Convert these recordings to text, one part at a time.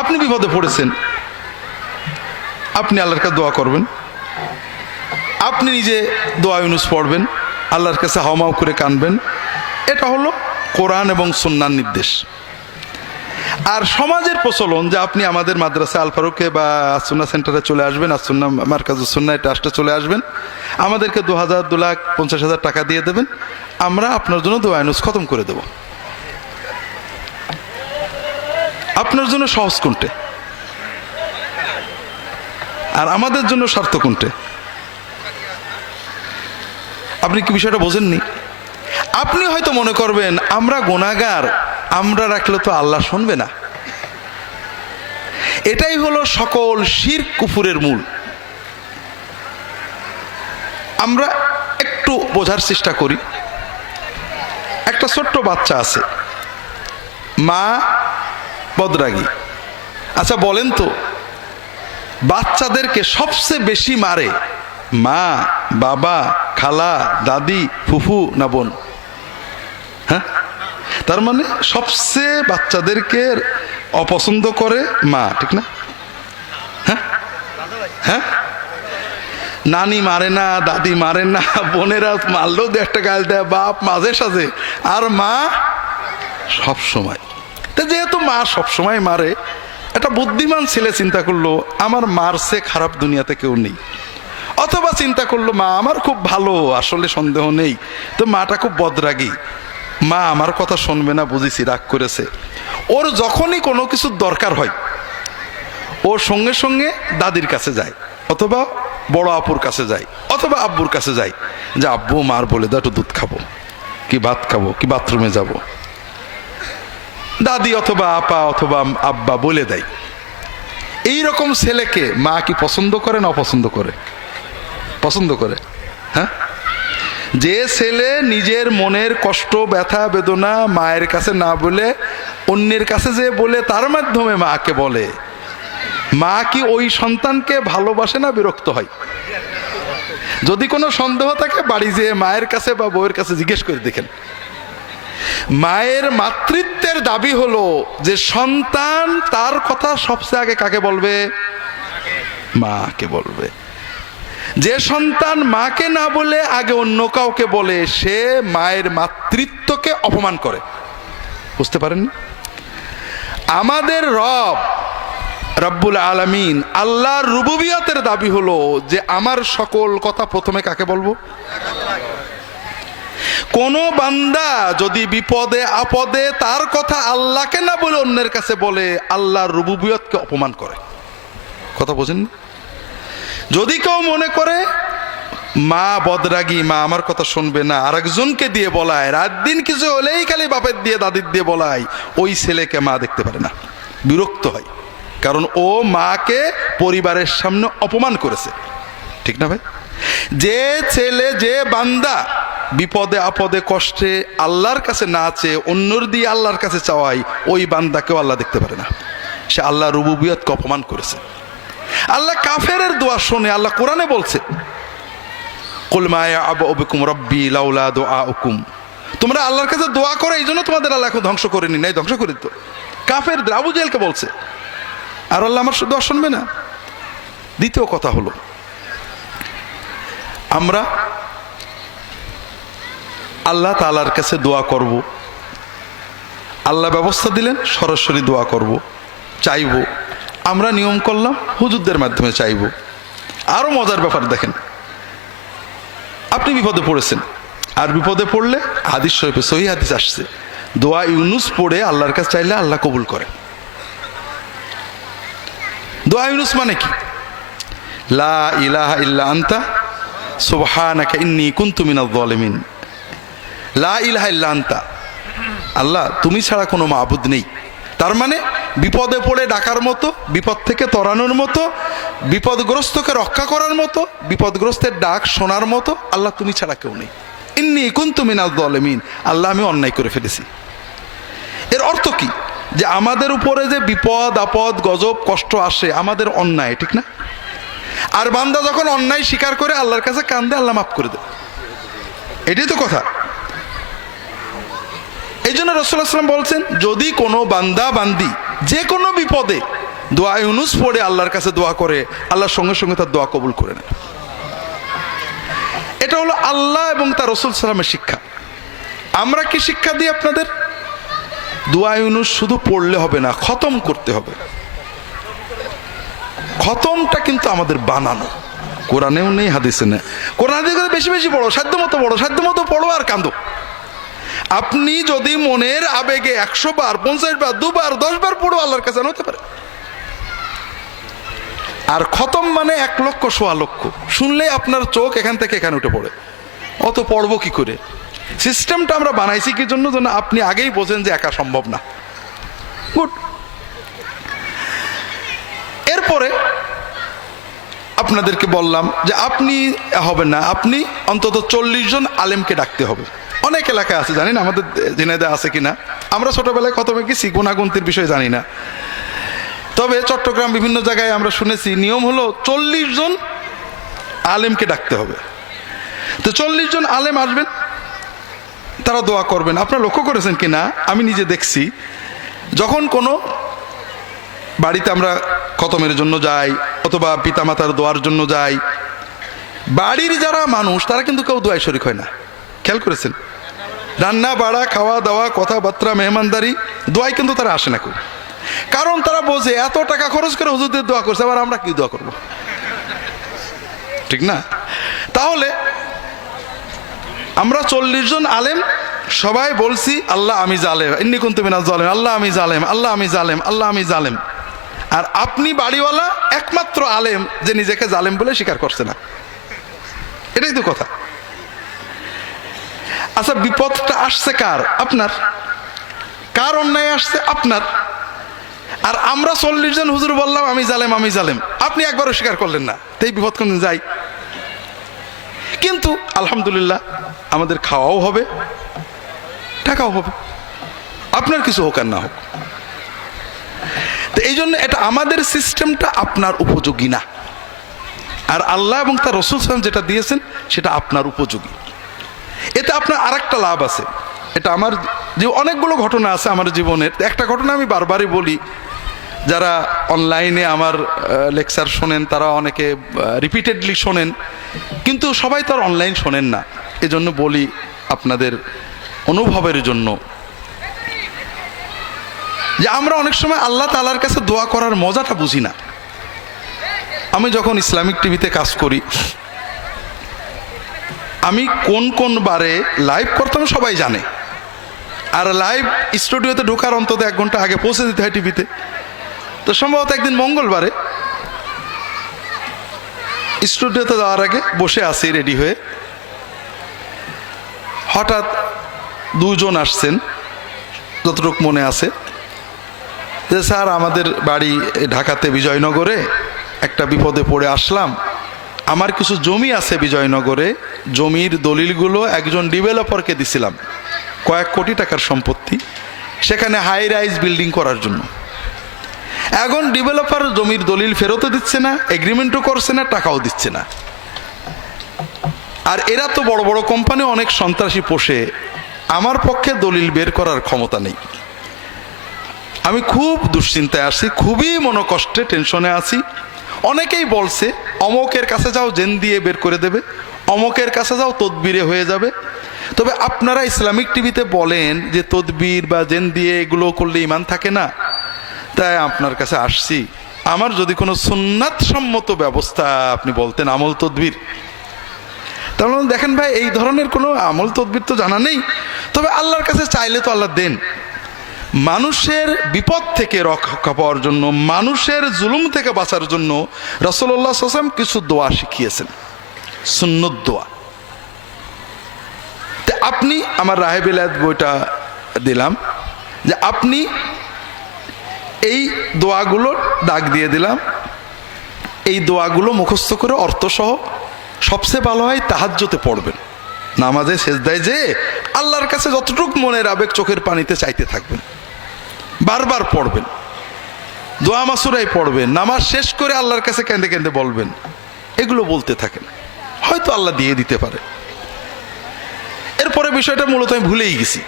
আপনি বিপদে পড়েছেন, আপনি আল্লাহর কাছে দোয়া করবেন, আপনি নিজে দোয়া ইউনুস পড়বেন, আল্লাহর কাছে হাওমাও করে কানবেন। এটা হলো কোরআন এবং সুন্নাহর নির্দেশ। আর সমাজের প্রচলন যে আপনি আমাদের মাদ্রাসা আল ফারুকে বা আসুন্না সেন্টারে চলে আসবেন, আসুন্না মার্কাজুস সুন্নাহ ট্রাস্টে চলে আসবেন, আমাদেরকে 2,50,000 টাকা দিয়ে দেবেন, আমরা আপনার জন্য দোয়া ইউনুস খতম করে দেব। আপনার জন্য সহজ কোনটে আর আমাদের জন্য স্বার্থ কোনটে? আপনি কি বিষয়টা বোঝেননি? আপনি হয়তো মনে করবেন আমরা গুনাহগার, আমরা রাখলে তো আল্লাহ শুনবে না। এটাই হলো সকল শিরক কুফুরের মূল। আমরা একটু বোঝার চেষ্টা করি। একটা ছোট্ট বাচ্চা আছে, মা বদরাগী। আচ্ছা বলেন তো, বাচ্চাদেরকে সবচেয়ে বেশি মারে মা, বাবা, খালা, দাদি, ফুফু না বোন? হ্যাঁ, তার মানে সবচেয়ে বাচ্চাদেরকে অপছন্দ করে মা, ঠিক না? হ্যাঁ হ্যাঁ, নানি মারে না, দাদি মারে না, বোনেরা মারলেও দু একটা গাল দেয়, বাপ মাঝে সাঝে, আর মা সব সময়। তো যেহেতু মা সব সময় মারে, একটা বুদ্ধিমান ছেলে চিন্তা করলো আমার মার চেয়ে খারাপ দুনিয়াতে কেউ নেই। অথবা চিন্তা করলো মা আমার খুব ভালো, আসলে সন্দেহ নেই, তো মাটা খুব বদরাগী, মা আমার কথা শুনবে না, বুঝেছি রাগ করেছে। ওর যখনই কোনো কিছুর দরকার হয় ওর সঙ্গে সঙ্গে দাদির কাছে যায়, অথবা বড় আপুর কাছে যায়, অথবা আব্বুর কাছে যায়, যে আব্বু মার বলে দাও একটু দুধ খাবো, কি ভাত খাবো, কি বাথরুমে যাব। দাদি অথবা আপা অথবা আব্বা বলে দেয়। এই রকম ছেলেকে মা কি পছন্দ করে না অপছন্দ করে? পছন্দ করে। হ্যাঁ, যে ছেলে নিজের মনের কষ্ট, ব্যথা, বেদনা মায়ের কাছে না বলে অন্যের কাছে যে বলে, তার মাধ্যমে মাকে বলে, মা কি ওই সন্তানকে ভালোবাসে না বিরক্ত হয়? যদি কোনো সন্দেহ থাকে বাড়ি যেয়ে মায়ের কাছে বা বউয়ের কাছে জিজ্ঞেস করে দেখেন। মায়ের মাতৃত্বের দাবি হলো যে সন্তান তার কথা সবচেয়ে আগে কাকে বলবে? মাকে বলবে। যে সন্তান মাকে না বলে আগে অন্য কাউকে বলে, সে মায়ের মাতৃত্বকে অপমান করে। বুঝতে পারেন? আমাদের রব্বুল আলামিন, আল্লাহর রুবুবিয়তের দাবি হলো যে আমার সকল কথা প্রথমে কাকে বলবো? কোন বান্দা যদি বিপদে আপদে তার কথা আল্লাহকে না বলে অন্যের কাছে বলে, আল্লাহর রুবুবিয়তকে অপমান করে। কথা বোঝেন? যদি কেউ মনে করে মা বদরাগী, মা আমার কথা শুনবে না, আরেকজনকে দিয়ে বলায়, রাত দিন কিছু হলেই খালি বাপের দিয়ে দাদির দিয়ে বলায়, ওই ছেলেকে মা দেখতে পারে না, বিরক্ত হয়। কারণ ও মাকে পরিবারের সামনে অপমান করেছে। ঠিক না ভাই? যে ছেলে, যে বান্দা বিপদে আপদে কষ্টে আল্লাহর কাছে না চেয়ে অন্যর দিয়ে আল্লাহর কাছে চাওয়াই, ওই বান্দাকেও আল্লাহ দেখতে পারে না। সে আল্লাহ রুবুবিয়তকে অপমান করেছে। আল্লাহ কাফেরের দোয়া শোনে। আল্লাহ কোরআনে বলছে, কুল মা ইয়া'বাউ বিকুম রাব্বি লাউলা দুআউকুম। তোমরা আল্লাহর কাছে দোয়া করো, এই জন্য তোমাদের আল্লাহ এখন ধ্বংস করেনি, নাই ধ্বংস করে দিত। কাফের আবু জেহেলকে বলছে, আর আল্লাহ আমার দোয়া শুনবে না। দ্বিতীয় কথা হলো, আমরা আল্লাহ তাআলার কাছে দোয়া করব, আল্লাহ ব্যবস্থা দিলেন সরাসরি দোয়া করব, চাইব। আমরা নিয়ম করলাম হুজুরদের মাধ্যমে চাইব। আরো মজার ব্যাপার দেখেন, আপনি বিপদে পড়েছেন, আর বিপদে পড়লে হাদিস শরীফে সহিহ হাদিস আসছে, দোয়া ইউনুস পড়ে আল্লাহর কাছে চাইলে আল্লাহ কবুল করে। দোয়া ইউনুস মানে কি? লা ইলাহা ইল্লা আনতা সুবহানাকা ইন্নী কুনতু মিনাজ জালিমিন। লা ইলাহা ইল্লা আনতা, আল্লাহ তুমি ছাড়া কোনো মাবুদ নেই। তার মানে বিপদে পড়ে ডাকার মতো, বিপদ থেকে তরানোর মতো, বিপদগ্রস্তকে রক্ষা করার মতো, বিপদগ্রস্তের ডাক শোনার মতো আল্লাহ তুমি ছাড়া কেউ নেই। ইন্নী কুনতু মিনাজ জালিমিন, আল্লাহ আমি অন্যায় করে ফেলেছি। এর অর্থ কি? যে আমাদের উপরে যে বিপদ আপদ গজব কষ্ট আসে আমাদের অন্যায়, ঠিক না? আর বান্দা যখন অন্যায় স্বীকার করে আল্লাহর কাছে কান্দে, আল্লাহ মাফ করে দেয়। এটাই তো কথা। এই জন্য রাসূলুল্লাহ সাল্লাল্লাহু আলাইহি ওয়াসাল্লাম বলছেন, যদি কোনো বান্দা বান্দি যে কোনো বিপদে দোয়া ইউনুস পড়ে আল্লাহর কাছে দোয়া করে, আল্লাহর সঙ্গে সঙ্গে তার দোয়া কবুল করে নেয়। এটা হলো আল্লাহ এবং তার রাসূল সাল্লামের শিক্ষা। আমরা কি শিক্ষা দিই আপনাদের? দোয়া ইউনুস শুধু পড়লে হবে না, খতম করতে হবে। খতমটা কিন্তু আমাদের বানানো, কোরআনেও নেই, হাদিসে নেই। কোরআন বেশি বেশি পড়ো, সাধ্য মতো পড়ো আর কাঁদো। আপনি যদি মনের আবেগে 100 বার, 50 বার, 2 বার, 10 বার পড়ো, আল্লাহর কাছে হতে পারে। আর খতম মানে 1 লক্ষ, 1.25 লক্ষ। শুনলে আপনার চোখ এখান থেকে এখানে উঠে পড়ে, অত পড়বো কি করে? সিস্টেমটা আমরা বানাইছি কি জন্য? যেন আপনি আগেই বোঝেন যে একা সম্ভব না। গুড। এরপরে আপনাদেরকে বললাম যে আপনি হবেন না, আপনি অন্তত 40 জন আলেমকে ডাকতে হবে। অনেক এলাকায় আছে, জানি না আমাদের ঝিনাইদহে আছে কিনা। আমরা ছোটবেলায় খতমে গেছি, গুণাগুন্তির বিষয় জানি না। তবে চট্টগ্রাম বিভিন্ন জায়গায় আমরা শুনেছি নিয়ম হলো 40 জন আলেমকে ডাকতে হবে। তো 40 জন আলেম আসবেন, তারা দোয়া করবেন। আপনারা লক্ষ্য করেছেন কিনা, আমি নিজে দেখছি, যখন কোনো বাড়িতে আমরা খতমের জন্য যাই অথবা পিতামাতার দোয়ার জন্য যাই, বাড়ির যারা মানুষ তারা কিন্তু কেউ দোয়ায় শরীক হয় না। খেয়াল করেছেন? রান্না বাড়া, খাওয়া দাওয়া, কথাবার্তা, মেহমানদারি, দোয়ায় কিন্তু তারা আসে না কেউ। কারণ তারা বোঝে এত টাকা খরচ করে হুজুরদের দোয়া করছে, আবার আমরা কি দোয়া করব? ঠিক না? তাহলে আমরা 40 জন আলেম সবাই বলছি আল্লাহ আমি জালেম, ইন্নী কুনতু মিনাজ জালিমিন, আল্লাহ আমি জালেম, আল্লাহ আমি জালেম, আল্লাহ আমি জালেম। আর আপনি বাড়িওয়ালা একমাত্র আলেম যে নিজেকে জালেম বলে স্বীকার করছে না। এটাই তো কথা। আচ্ছা, বিপদটা আসছে কার? আপনার। কার অন্যায় আসছে? আপনার। আর আমরা 40 জন হুজুর বললাম আমি জালেম, আমি জালেম, আপনি একবারও স্বীকার করলেন না। তাই বিপদ কোন যাই। কিন্তু আলহামদুলিল্লাহ আমাদের খাওয়াও হবে, টাকাও হবে, আপনার কিছু হোক আর না হোক। তো এই জন্য এটা আমাদের সিস্টেমটা আপনার উপযোগী না। আর আল্লাহ এবং তার রাসূল সাল্লাল্লাহু আলাইহি ওয়াসাল্লাম যেটা দিয়েছেন সেটা আপনার উপযোগী। এতে আপনার আরেকটা লাভ আছে। এটা আমার যে অনেকগুলো ঘটনা আছে আমার জীবনের। একটা ঘটনা আমি বারবারই বলি, যারা অনলাইনে আমার লেকচার শোনেন তারা অনেকে রিপিটেডলি শোনেন, কিন্তু সবাই তো আর অনলাইন শোনেন না। এজন্য বলি আপনাদের অনুভবের জন্য, যে আমরা অনেক সময় আল্লাহ তাআলার কাছে দোয়া করার মজাটা বুঝি না। আমি যখন ইসলামিক টিভিতে কাজ করি, আমি কোন কোন বারে লাইভ করতাম সবাই জানে। আর লাইভ স্টুডিওতে ঢোকার অন্তত 1 ঘন্টা আগে পৌঁছে দিতে হয় টিভিতে। তো সম্ভবত একদিন মঙ্গলবারে স্টুডিওতে যাওয়ার আগে বসে আছি রেডি হয়ে, হঠাৎ 2 জন আসছেন, যতটুকু মনে আছে, যে স্যার আমাদের বাড়ি ঢাকাতে বিজয়নগরে, একটা বিপদে পড়ে আসলাম, আমার কিছু জমি আছে বিজয়নগরে, জমির দলিলগুলো একজন ডেভেলপারকে দিছিলাম, কয়েক কোটি টাকার সম্পত্তি, সেখানে হাই রাইজ বিল্ডিং করার জন্য। এখন ডেভেলপার জমির দলিল ফেরতও দিচ্ছে না, এগ্রিমেন্টও করছে না, টাকাও দিচ্ছে না। আর এরা তো বড় বড় কোম্পানি অনেক সন্ত্রাসী পোষে, আমার পক্ষে দলিল বের করার ক্ষমতা নেই। আমি খুব দুশ্চিন্তায় আছি, খুবই মনোকষ্টে, টেনশনে আছি। অনেকেই বলছে অমকের কাছে যাও, জেন দিয়ে বের করে দেবে, অমকের কাছে যাও, তদবিরে হয়ে যাবে। তবে আপনারা ইসলামিক টিভিতে বলেন যে তদবির বা জেন দিয়ে এগুলো করলে ঈমান থাকে না, তাই আপনার কাছে আসছি। আমার যদি কোনো সুন্নাত সম্মত ব্যবস্থা আপনি বলতেন, আমল তদবির, তাহলে দেখেন ভাই এই ধরনের কোনো আমল তদবির তো জানা নেই। তবে আল্লাহর কাছে চাইলে তো আল্লাহ দেন। মানুষের বিপদ থেকে রক্ষা পাওয়ার জন্য, মানুষের জুলুম থেকে বাঁচার জন্য রাসূলুল্লাহ সাল্লাল্লাহু আলাইহি ওয়াসাল্লাম কিছু দোয়া শিখিয়েছেন, সুন্নত দোয়া। তো আপনি আমার রাহে বিলায়াত বইটা দিলাম, যে আপনি এই দোয়াগুলো দাগ দিয়ে দিলাম, এই দোয়াগুলো মুখস্থ করে অর্থসহ, সবচেয়ে ভালো হয় তাহাজ্জুদে পড়বেন, নামাজে সেজদায় যে আল্লাহর কাছে যতটুকু মনের আবেগ চোখের পানিতে চাইতে থাকবেন, বারবার পড়বেন, দোয়া মাসুরাই পড়বেন, নামাজ শেষ করে আল্লাহর কাছে কেঁদে কেঁদে বলবেন, এগুলো বলতে থাকেন, হয়তো আল্লাহ দিয়ে দিতে পারে। এরপরে বিষয়টা মূলত আমি ভুলেই গেছি।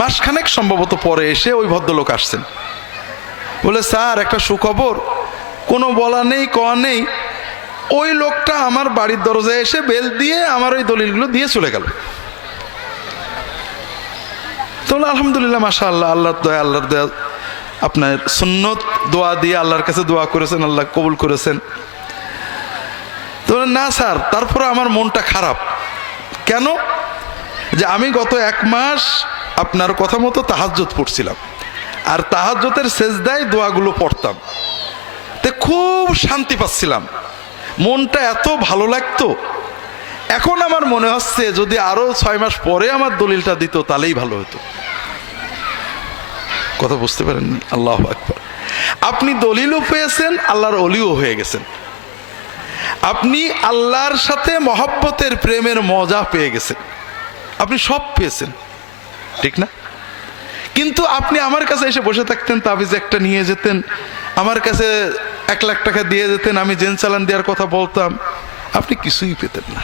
মাসখানেক সম্ভবত পরে এসে ওই ভদ্রলোক আসছেন, বলে স্যার একটা সুখবর, কোনো বলা নেই কওয়া নেই, ওই লোকটা আমার বাড়ির দরজায় এসে বেল দিয়ে আমার ওই দলিলগুলো দিয়ে চলে গেল। তো আলহামদুলিল্লাহ, মাশাআল্লাহ, আল্লাহর দয়া, আল্লাহর দয়া। আপনার সুন্নত দোয়া দিয়ে আল্লাহর কাছে দোয়া করেছেন, আল্লাহ কবুল করেছেন। তো না স্যার, তারপরে আমার মনটা খারাপ। কেন? যে আমি গত 1 মাস আপনার কথা মতো তাহাজ্জুদ পড়ছিলাম, আর তাহাজ্জুদের সেজদায় দোয়াগুলো পড়তাম, তে খুব শান্তি পাচ্ছিলাম, মনটা এত ভালো লাগতো। এখন আমার মনে হচ্ছে যদি আরো 6 মাস পরে আমার দলিলটা দিত তাহলেই ভালো হতো। কথা বুঝতে পারেননি? আল্লাহু আকবার। আপনি দলিলও পেয়েছেন, আল্লাহর ওলিও হয়ে গেছেন। আপনি আল্লাহর সাথে মহব্বতের প্রেমের মজা পেয়ে গেছেন, আপনি সব পেয়েছেন, ঠিক না? কিন্তু আপনি আমার কাছে এসে বসে থাকতেন, তাবিজ একটা নিয়ে যেতেন, আমার কাছে 1 লাখ টাকা দিয়ে যেতেন, আমি জেন চালান দেওয়ার কথা বলতাম, আপনি কিছুই পেতেন না।